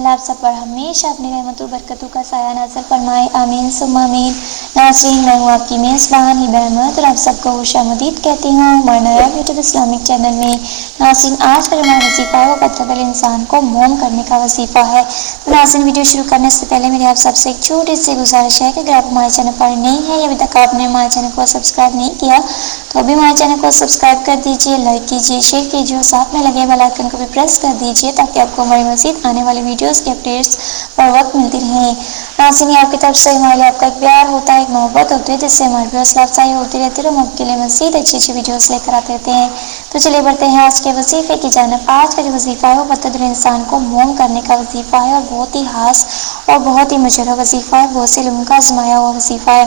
اللہ آپ سب پر ہمیشہ اپنی رحمت و برکتوں کا سایہ نازل فرمائے، آمین ثم آمین۔ ناظرین، میں ہوں آپ کی میزبان ہبہ احمد اور آپ سب کو خوش آمدید کہتی ہوں ہمارے نیا یوٹیوب اسلامک چینل میں۔ ناظرین، آج کا ہمارا وظیفہ ہے وہ پتھر انسان کو موم کرنے کا وظیفہ ہے۔ تو ناظرین، ویڈیو شروع کرنے سے پہلے میری آپ سب سے ایک چھوٹی سی گزارش ہے کہ اگر آپ ہمارے چینل پر نہیں ہیں یا ابھی تک آپ نے ہمارے چینل کو سبسکرائب نہیں کیا تو ابھی ہمارے چینل کو سبسکرائب کر دیجیے، لائک کیجیے، شیئر کیجیے اور ساتھ میں لگے بیل آئیکن کو بھی پریس کر دیجیے تاکہ آپ کو ہماری مزید آنے والی ویڈیوز کے اپڈیٹس پر وقت ملتی رہیں۔ ناظرین، آپ کی طرف سے ہمارے لیے آپ کا ایک پیار ہوتا ہے، ایک محبت ہوتی ہے جس سے ہماری بھی حوصلہ افزائی ہوتی رہتی ہے اور ہم آپ کے لیے مزید اچھی اچھی ویڈیوز لے کر آتے رہتے ہیں۔ تو چلیے بڑھتے ہیں آج کے وظیفے کی جانب۔ آج کا جو وظیفہ ہے وہ متعدد انسان کو موم کرنے کا وظیفہ ہے اور بہت ہی خاص اور بہت ہی مجرب وظیفہ ہے، بہت سے لوگوں کا آزمایا ہوا وظیفہ ہے۔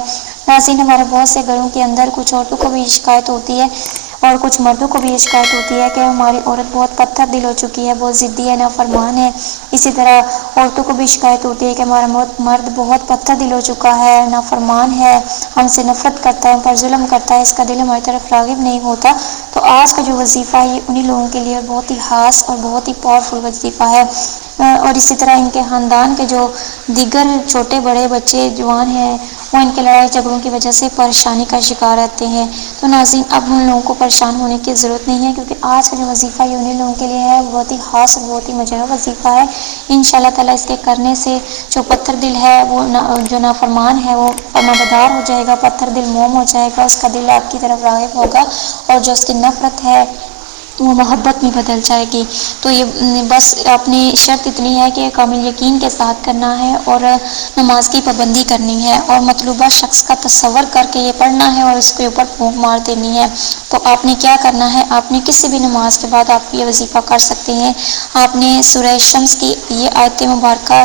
ناظرین، ہمارے بہت سے گھروں کے اندر کچھ عورتوں کو بھی شکایت ہوتی ہے اور کچھ مردوں کو بھی یہ شکایت ہوتی ہے کہ ہماری عورت بہت پتھر دل ہو چکی ہے، بہت ضدی ہے، نافرمان ہے۔ اسی طرح عورتوں کو بھی شکایت ہوتی ہے کہ ہمارا مرد بہت پتھر دل ہو چکا ہے، نافرمان ہے، ہم سے نفرت کرتا ہے، ہم پر ظلم کرتا ہے، اس کا دل ہماری طرف راغب نہیں ہوتا۔ تو آج کا جو وظیفہ ہے یہ انہی لوگوں کے لیے بہت ہی خاص اور بہت ہی پاورفل وظیفہ ہے۔ اور اسی طرح ان کے خاندان کے جو دیگر چھوٹے بڑے بچے جوان ہیں وہ ان کے لڑائی جھگڑوں کی وجہ سے پریشانی کا شکار رہتے ہیں۔ تو ناظرین، اب ان لوگوں کو پریشان ہونے کی ضرورت نہیں ہے کیونکہ آج کا جو وظیفہ یہ انہی لوگوں کے لیے ہے، بہت ہی خاص اور بہت ہی مجرب وظیفہ ہے۔ انشاءاللہ تعالیٰ اس کے کرنے سے جو پتھر دل ہے وہ جو نافرمان ہے وہ فرمانبردار ہو جائے گا، پتھر دل موم ہو جائے گا، اس کا دل آپ کی طرف راغب ہوگا اور جو اس کی نفرت ہے وہ محبت میں بدل جائے گی۔ تو یہ بس اپنی شرط اتنی ہے کہ کامل یقین کے ساتھ کرنا ہے اور نماز کی پابندی کرنی ہے اور مطلوبہ شخص کا تصور کر کے یہ پڑھنا ہے اور اس کے اوپر پھونک مار دینی ہے۔ تو آپ نے کیا کرنا ہے، آپ نے کسی بھی نماز کے بعد آپ یہ وظیفہ کر سکتے ہیں۔ آپ نے سورہ شمس کی یہ آیت مبارکہ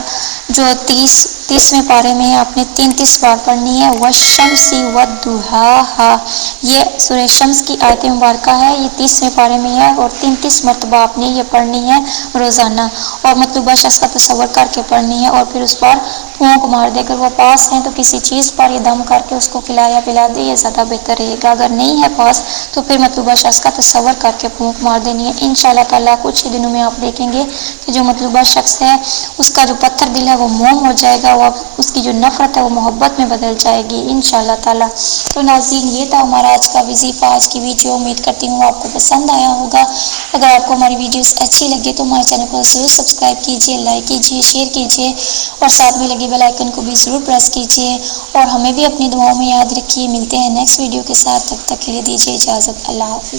جو 30ویں پارے میں ہے آپ نے 33 بار پڑھنی ہے، والشمس والضحاہا۔ یہ سورہ شمس کی آیت مبارکہ ہے، یہ 30ویں پارے میں ہے اور 33 مرتبہ آپ نے یہ پڑھنی ہے روزانہ اور مطلوبہ شخص کا تصور کر کے پڑھنی ہے اور پھر اس پر پھونک مار دے۔ اگر وہ پاس ہیں تو کسی چیز پر یہ دم کر کے اس کو کھلایا پلا دے، یہ زیادہ بہتر رہے گا۔ اگر نہیں ہے پاس تو پھر مطلوبہ شخص کا تصور کر کے پھونک مار دینی ہے۔ انشاءاللہ تعالیٰ کچھ ہی دنوں میں آپ دیکھیں گے کہ جو مطلوبہ شخص ہے اس کا جو پتھر دل ہے وہ موم ہو جائے گا اور اس کی جو نفرت ہے وہ محبت میں بدل جائے گی انشاءاللہ تعالیٰ۔ تو ناظرین، یہ تھا ہمارا آج کا وظیفہ، آج کی ویڈیو۔ امید کرتی ہوں آپ کو پسند آیا ہوگا۔ اگر آپ کو ہماری ویڈیوز اچھی لگے تو ہمارے چینل کو ضرور سبسکرائب کیجیے، لائک کیجیے، شیئر کیجیے اور ساتھ میں لگے بیل آئیکن کو بھی ضرور پریس کیجیے اور ہمیں بھی اپنی دعاؤں میں یاد رکھیے۔ ملتے ہیں نیکسٹ ویڈیو کے ساتھ، تب تک کے لیے دیجیے اجازت، اللہ حافظ۔